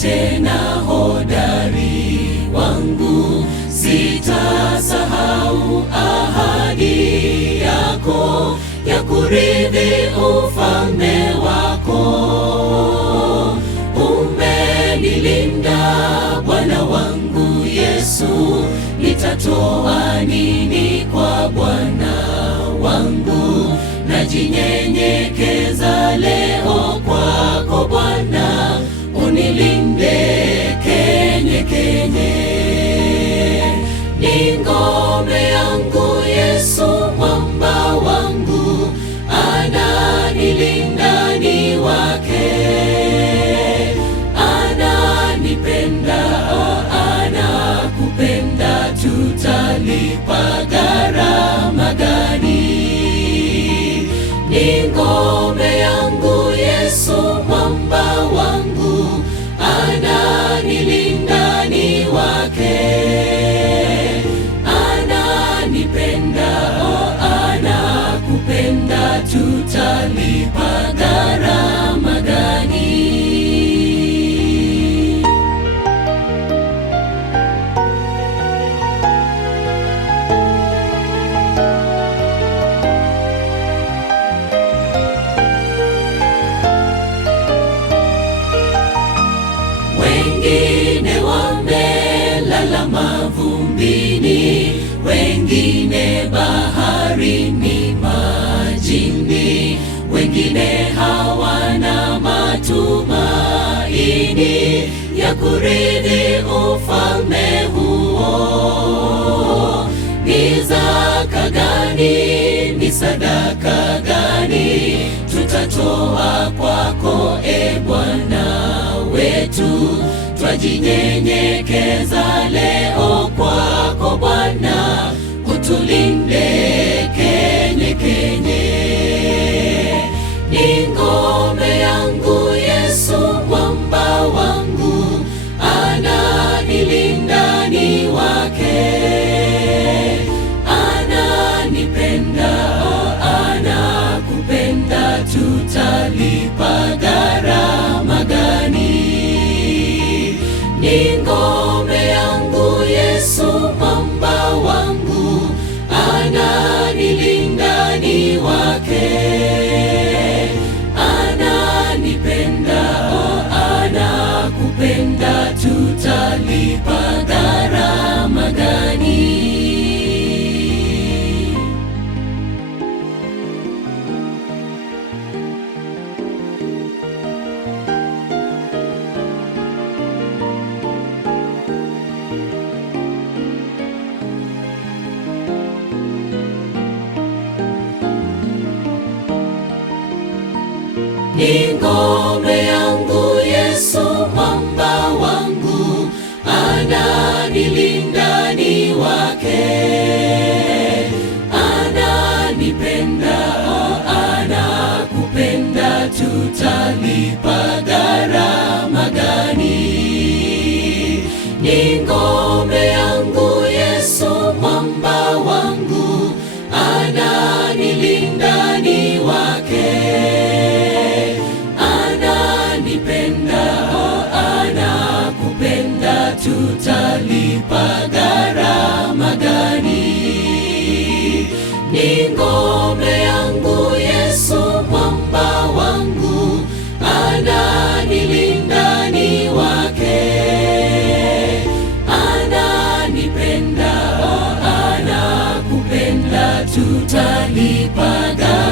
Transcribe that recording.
tena hodari wangu, sitasahau ahadi yako ya kurithi ufalme wako. Umenilinda Bwana wangu Yesu, nitatoa nini kwa Bwana wangu? Najinyenyekeza leo kwako Bwana, unilinde kenye kenye. Ni ngome yangu Yesu, mwamba wangu, ananilinda ni wake. Ananipenda, anakupenda, tutalipa gharama gani? Ni ngome yangu Yesu, mwamba wangu, ananilinda ni wake. Ananipenda, anakupenda, tutalipa gharama gani? Wengine wamelala mavumbini, wengine baharini, majini, wengine hawana matumaini ya kurithi ufalme huo. Ni zaka gani, ni sadaka gani tutatoa kwako, e Bwana wetu? Twajinyenyekeza leo kwako Bwana, utulinde kenye kenye. Ni ngome yangu Yesu, mwamba wangu, ananilinda ni wake. Ananipenda, anakupenda, tutalipa gharama gani? Ni ngome yangu Yesu, mwamba wangu, ananilinda ni wake. Ananipenda, anakupenda, tutalipa gharama gani? Ni ngome yangu Yesu, mwamba wangu, ananilinda ni wake. Ananipenda, anakupenda, tutalipa gharama gani? Ni ngome yangu Yesu, mwamba wangu, ananilinda ni wake. Anakupenda, tutalipa gharama gani? Ni ngome yangu Yesu, mwamba wangu, ananilinda ni wake. Ananipenda, anakupenda, tutalipa gharama